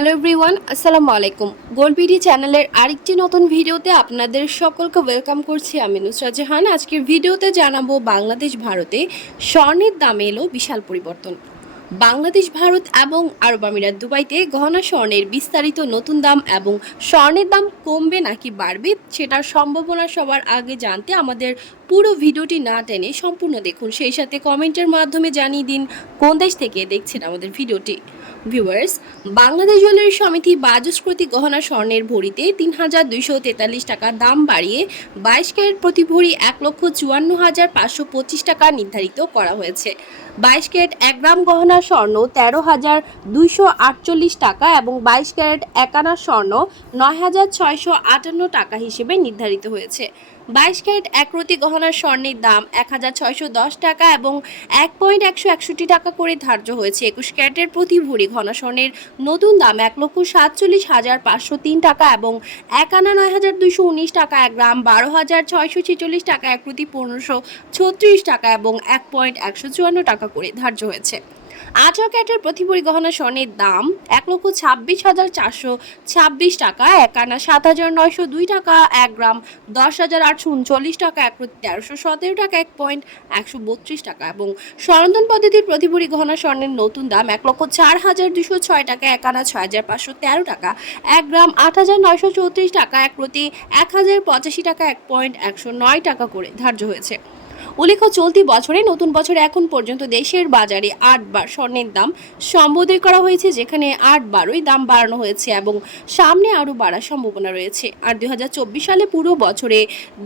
Hello everyone, আসসালামু আলাইকুম। গোলবিডি চ্যানেলের আরেকটি নতুন ভিডিওতে আপনাদের সকলকে ওয়েলকাম করছি আমি নুসরা জাহান। আজকের ভিডিওতে জানাব বাংলাদেশ ভারতে স্বর্ণের দামে এলো বিশাল পরিবর্তন। বাংলাদেশ, ভারত এবং আরব আমিরাত দুবাইতে গহনা স্বর্ণের বিস্তারিত নতুন দাম এবং স্বর্ণের দাম কমবে নাকি বাড়বে সেটার সম্ভাবনা সবার আগে জানতে আমাদের পুরো ভিডিওটি না টেনে সম্পূর্ণ দেখুন। সেই সাথে কমেন্টের মাধ্যমে জানিয়ে দিন কোন দেশ থেকে দেখছেন আমাদের ভিডিওটি। ভিউয়ার্স, বাংলাদেশ জুয়েলারি সমিতি বাজস্কৃতি গহনা স্বর্ণের ভরিতে তিন হাজার দুইশো তেতাল্লিশ টাকা দাম বাড়িয়ে বাইশ ক্যারেট প্রতি ভরি এক লক্ষ চুয়ান্ন হাজার পাঁচশো পঁচিশ টাকা নির্ধারিত করা হয়েছে। বাইশ ক্যারেট এক গ্রাম গহনা স্বর্ণ তেরো হাজার দুইশো আটচল্লিশ টাকা এবং বাইশ ক্যারেট একানা স্বর্ণ নয় হাজার ছয়শো আটান্ন টাকা হিসেবে নির্ধারিত হয়েছে। বাইশ ক্যারেট একরতি গহনার স্বর্ণের দাম এক হাজার ছয়শো দশ টাকা এবং এক পয়েন্ট একশো একষট্টি টাকা করে ধার্য হয়েছে। একুশ ক্যারেটের প্রতি ভরি ঘন স্বর্ণের নতুন দাম এক লক্ষ সাতচল্লিশ হাজার পাঁচশো তিন টাকা এবং এক আনা নয় হাজার দুইশো উনিশ টাকা, এক গ্রাম বারো হাজার ছয়শো ছেচল্লিশ টাকা, এক প্রতি পনেরোশো ছত্রিশ টাকা এবং এক পয়েন্ট একশো চুয়ান্ন টাকা করে ধার্য হয়েছে। আঠারো ক্যারেটের প্রতি ভরি গহনা স্বর্ণের দাম এক লক্ষ ছাব্বিশ হাজার চারশো ছাব্বিশ টাকা, এক আনা সাত হাজার নয়শো দুই টাকা, এক গ্রাম দশ হাজার আটশো উনচল্লিশ টাকা, এক তেরোশো সতেরো টাকা, এক পয়েন্ট একশো বত্রিশ টাকা এবং সরন্দন পদ্ধতির প্রতিভরি গহনা স্বর্ণের নতুন দাম এক লক্ষ চার হাজার দুশো ছয় টাকা, এক আনা ছয় হাজার পাঁচশো তেরো টাকা, এক গ্রাম আট হাজার নয়শো চৌত্রিশ টাকা, এক প্রতি এক হাজার পঁচাশি টাকা, এক পয়েন্ট একশো নয় টাকা করে ধার্য হয়েছে। উল্লেখ্য, চলতি বছরে নতুন বছরে এখন পর্যন্ত দেশের বাজারে আটবার স্বর্ণের দাম সম্বোধন করা হয়েছে, যেখানে আটবারই দাম বাড়ানো হয়েছে এবং সামনে আরও বাড়ার সম্ভাবনা রয়েছে। আর দুই সালে পুরো বছরে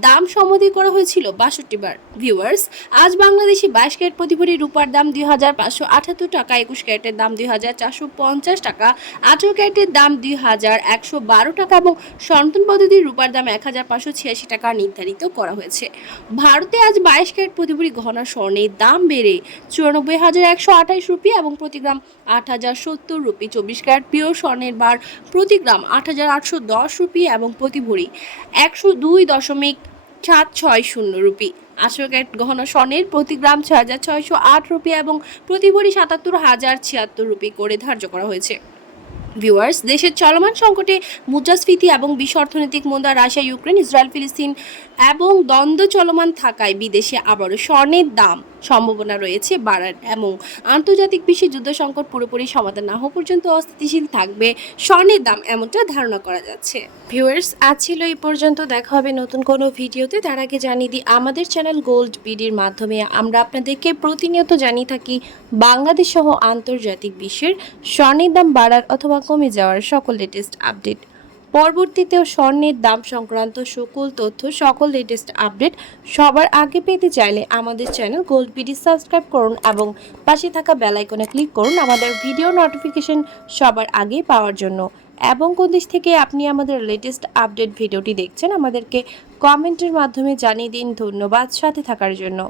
দাম সম্বোধন করা হয়েছিল বাষট্টি বার ভিউয়ার্স, আজ বাংলাদেশি বাইশ ক্যারেট প্রতি রূপার দাম দুই হাজার পাঁচশো আটাত্তর টাকা, একুশ ক্যারেটের দাম দুই হাজার চারশো পঞ্চাশ টাকা, আঠেরো ক্যারেটের দাম দুই হাজার একশো বারো টাকা এবং সনাতন পদ্ধতির রূপার দাম এক হাজার পাঁচশো ছিয়াশি টাকা নির্ধারিত করা হয়েছে। ভারতে আজ বাইশ প্রতি ভরি গহনা স্বর্ণের দাম বেড়ে চুরানব্বই হাজার একশো আঠাইশ রুপি এবং প্রতি গ্রাম আট হাজার সত্তর রুপি। চব্বিশ ক্যারেট পিওর স্বর্ণের বার প্রতি গ্রাম আট হাজার আটশো দশ রুপি এবং প্রতি ভরি একশো দুই দশমিক সাত ছয় শূন্য রুপি। আঠারো ক্যারেট গহনা স্বর্ণের প্রতি গ্রাম ছয় হাজার ছয়শো আট রুপি এবং প্রতি ভরি সাতাত্তর হাজার ছিয়াত্তর রুপি করে ধার্য করা হয়েছে। ভিউয়ার্স দেশের চলমান সংকটে মুদ্রাস্ফীতি এবং বিশ্ব অর্থনৈতিক মন্দা রাশিয়া, ইউক্রেন, ইসরায়েল, ফিলিস্তিন এবং দ্বন্দ্ব চলমান থাকায় বিদেশে আবারও স্বর্ণের দাম। সম্ভাবনা রয়েছে বাড়ার এবং আন্তর্জাতিক বিশ্বে যুদ্ধ সংকট পুরোপুরি সমাধান না হওয়া পর্যন্ত অস্থিতিশীল থাকবে স্বর্ণের দাম, এমনটা ধারণা করা যাচ্ছে। ভিউয়ার্স, আজ ছিল এই পর্যন্ত। দেখা হবে নতুন কোনো ভিডিওতে। তার আগে জানিয়ে দিই, আমাদের চ্যানেল গোল্ড বিডির মাধ্যমে আমরা আপনাদেরকে প্রতিনিয়ত জানিয়ে থাকি, বাংলাদেশ সহ আন্তর্জাতিক বিশ্বের স্বর্ণের দাম বাড়ার অথবা কমে যাওয়ার সকল লেটেস্ট আপডেট পরবর্তীতেও স্বর্ণের দাম সংক্রান্ত সকল তথ্য, সকল লেটেস্ট আপডেট সবার আগে পেতে চাইলে আমাদের চ্যানেল গোল্ড বিডি সাবস্ক্রাইব করুন এবং পাশে থাকা বেল আইকনে ক্লিক করুন আমাদের ভিডিও নোটিফিকেশন সবার আগে পাওয়ার জন্য। এবং কোন দেশ থেকে আপনি আমাদের লেটেস্ট আপডেট ভিডিওটি দেখছেন, আমাদেরকে কমেন্টের মাধ্যমে জানিয়ে দিন। ধন্যবাদ সাথে থাকার জন্য।